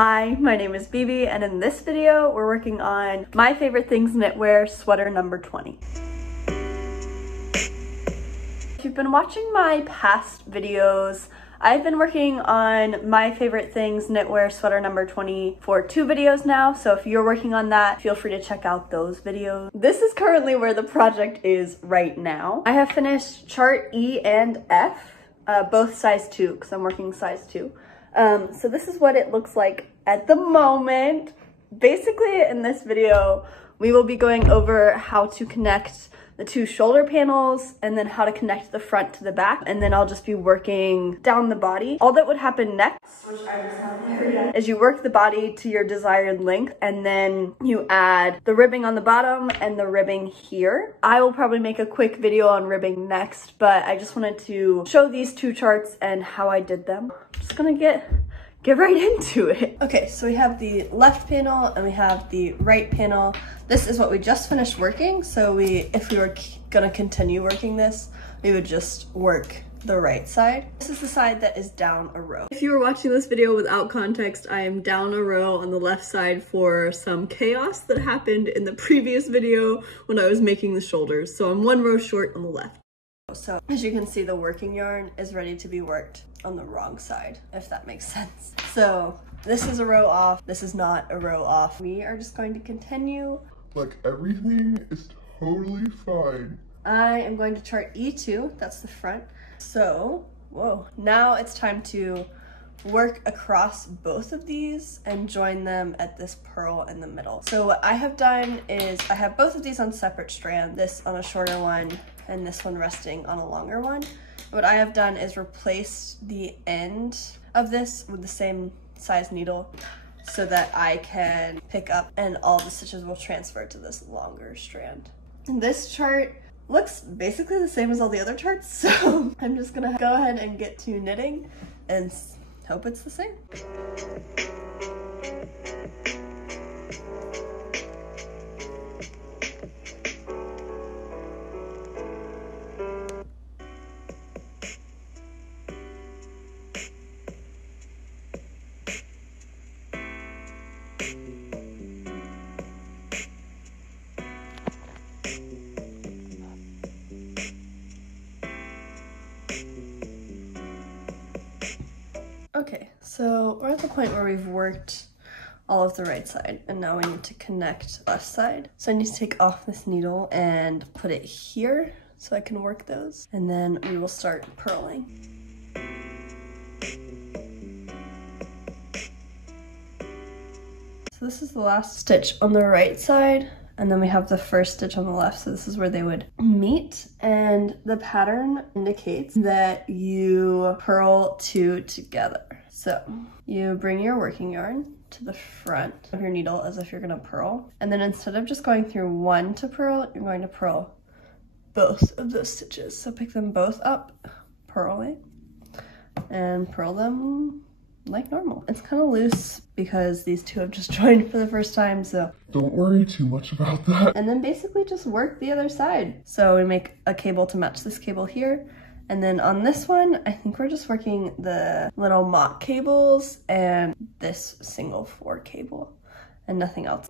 Hi, my name is Bibi, and in this video, we're working on my favorite things knitwear sweater number 20. If you've been watching my past videos, I've been working on my favorite things knitwear sweater number 20 for 2 videos now, so if you're working on that, feel free to check out those videos. This is currently where the project is right now. I have finished chart E and F, both size 2, because I'm working size 2. So this is what it looks like at the moment. Basically, in this video, we will be going over how to connect the 2 shoulder panels and then how to connect the front to the back. And then I'll just be working down the body. All that would happen next, which I just not there yet, is you work the body to your desired length and then you add the ribbing on the bottom and the ribbing here. I will probably make a quick video on ribbing next, but I just wanted to show these 2 charts and how I did them. I'm just gonna get right into it. Okay, so we have the left panel and we have the right panel. This is what we just finished working. So if we were gonna continue working this, we would just work the right side. This is the side that is down a row. If you were watching this video without context, I am down a row on the left side for some chaos that happened in the previous video when I was making the shoulders. So I'm 1 row short on the left. So as you can see, the working yarn is ready to be worked on the wrong side, if that makes sense. So this is a row off, this is not a row off. We are just going to continue. Like, everything is totally fine. I am going to chart E2, that's the front. So, whoa, now it's time to work across both of these and join them at this purl in the middle. So what I have done is I have both of these on separate strands, this on a shorter one and this one resting on a longer one. What I have done is replace the end of this with the same size needle so that I can pick up and all the stitches will transfer to this longer strand. This chart looks basically the same as all the other charts, so I'm just gonna go ahead and get to knitting and hope it's the same. Okay, so we're at the point where we've worked all of the right side and now we need to connect left side. So I need to take off this needle and put it here so I can work those. And then we will start purling. So this is the last stitch on the right side. And then we have the first stitch on the left, so this is where they would meet. And the pattern indicates that you purl 2 together. So you bring your working yarn to the front of your needle as if you're gonna purl. And then instead of just going through 1 to purl, you're going to purl both of those stitches. So pick them both up, purling, and purl them like normal. It's kind of loose because these 2 have just joined for the first time, so don't worry too much about that. And then basically just work the other side. So we make a cable to match this cable here, and then on this one I think we're just working the little mock cables and this single 4 cable and nothing else.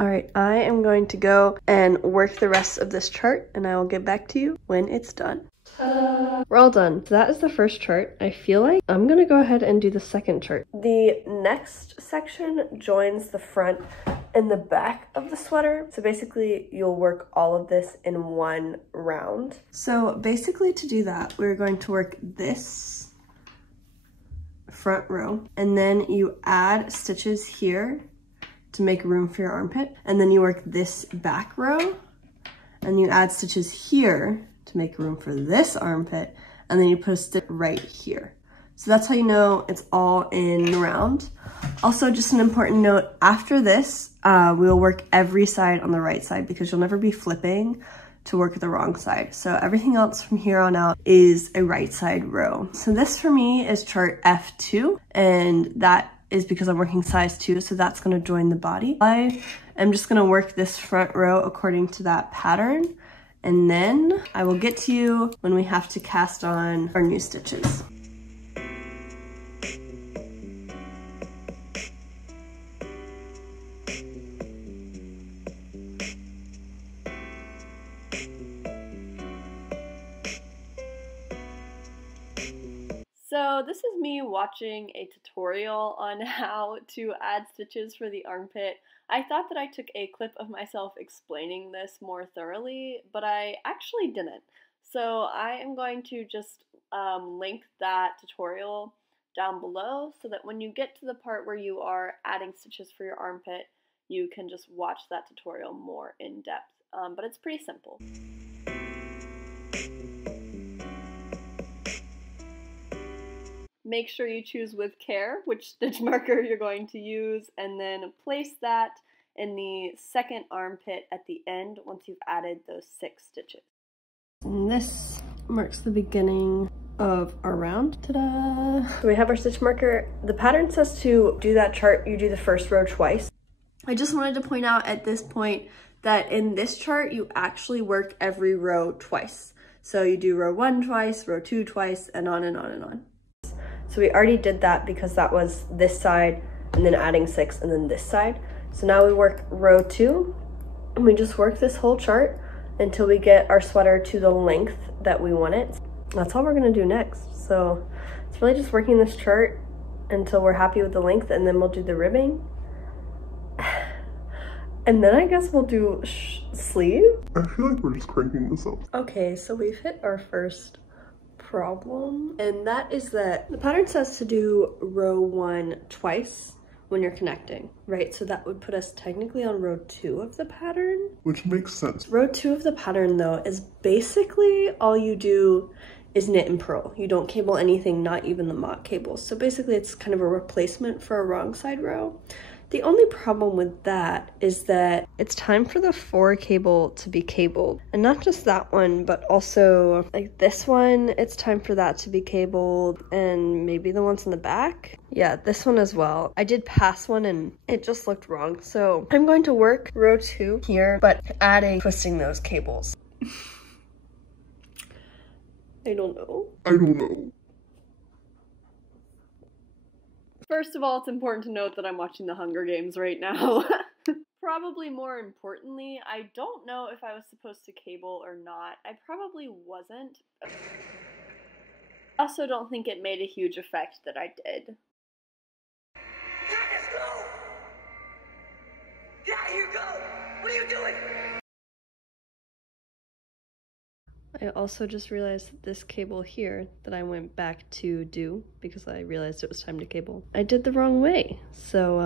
All right, I am going to go and work the rest of this chart and I will get back to you when it's done. We're all done. So that is the first chart. I feel like I'm gonna go ahead and do the second chart. The next section joins the front and the back of the sweater. So basically you'll work all of this in 1 round. So basically to do that, we're going to work this front row and then you add stitches here to make room for your armpit, and then you work this back row and you add stitches here to make room for this armpit, and then you put a stitch right here. So that's how you know it's all in round. Also, just an important note, after this, we'll work every side on the right side because you'll never be flipping to work the wrong side. So everything else from here on out is a right side row. So this for me is chart F2, and that is because I'm working size 2, so that's going to join the body. I am just going to work this front row according to that pattern, and then I will get to you when we have to cast on our new stitches. So this is me watching a tutorial on how to add stitches for the armpit. I thought that I took a clip of myself explaining this more thoroughly, but I actually didn't. So I am going to just link that tutorial down below so that when you get to the part where you are adding stitches for your armpit, you can just watch that tutorial more in depth. But it's pretty simple. Make sure you choose with care which stitch marker you're going to use, and then place that in the second armpit at the end once you've added those 6 stitches. And this marks the beginning of our round. Ta-da! So we have our stitch marker. The pattern says to do that chart, you do the first row twice. I just wanted to point out at this point that in this chart, you actually work every row twice. So you do row 1 twice, row 2 twice, and on and on and on. So we already did that because that was this side and then adding 6 and then this side. So now we work row 2 and we just work this whole chart until we get our sweater to the length that we want it. That's all we're gonna do next. So it's really just working this chart until we're happy with the length, and then we'll do the ribbing. And then I guess we'll do sleeve. I feel like we're just cranking this up. Okay, so we've hit our first problem, and that is that the pattern says to do row 1 twice when you're connecting, right? So that would put us technically on row 2 of the pattern. Which makes sense. Row 2 of the pattern though is basically all you do is knit and purl. You don't cable anything, not even the mock cables. So basically it's kind of a replacement for a wrong side row. The only problem with that is that it's time for the 4 cable to be cabled. And not just that one, but also like this one, it's time for that to be cabled, and maybe the ones in the back. Yeah, this one as well. I did pass one and it just looked wrong. So I'm going to work row 2 here, but twisting those cables. I don't know. I don't know. First of all, it's important to note that I'm watching the Hunger Games right now. Probably more importantly, I don't know if I was supposed to cable or not. I probably wasn't. I also don't think it made a huge effect that I did. Candace, go! Get out of here, go! What are you doing? I also just realized that this cable here that I went back to do because I realized it was time to cable, I did the wrong way. So,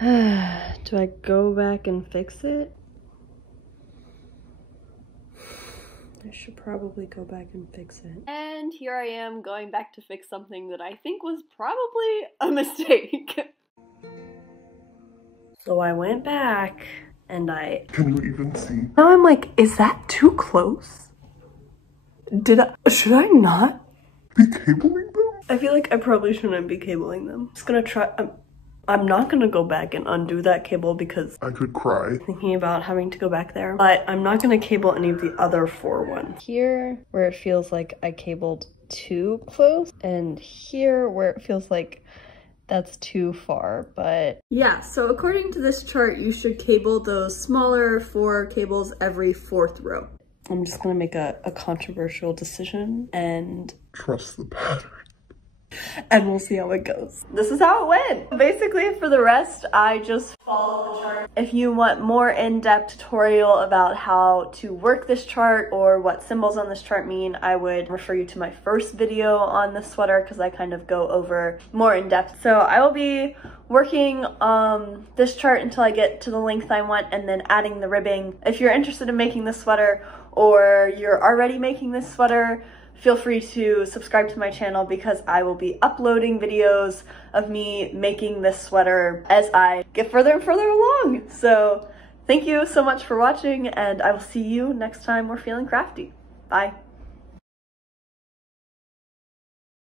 do I go back and fix it? I should probably go back and fix it. And here I am going back to fix something that I think was probably a mistake. So I went back and Can you even see? now I'm like, is that too close? Should I not Be cabling them? I feel like I probably shouldn't be cabling them. Just gonna try, I'm not gonna go back and undo that cable because I could cry. I'm thinking about having to go back there, but I'm not gonna cable any of the other 4 ones. Here, where it feels like I cabled too close, and here where it feels like that's too far, but yeah, so according to this chart, you should cable those smaller 4 cables every 4th row. I'm just gonna make a controversial decision and Trust the pattern. and we'll see how it goes. This is how it went. Basically, for the rest, I just followed the chart. If you want more in-depth tutorial about how to work this chart or what symbols on this chart mean, I would refer you to my first video on the sweater because I kind of go over more in depth. So I will be working this chart until I get to the length I want and then adding the ribbing. If you're interested in making this sweater or you're already making this sweater, feel free to subscribe to my channel because I will be uploading videos of me making this sweater as I get further and further along. So Thank you so much for watching, and I will see you next time we're feeling crafty. Bye.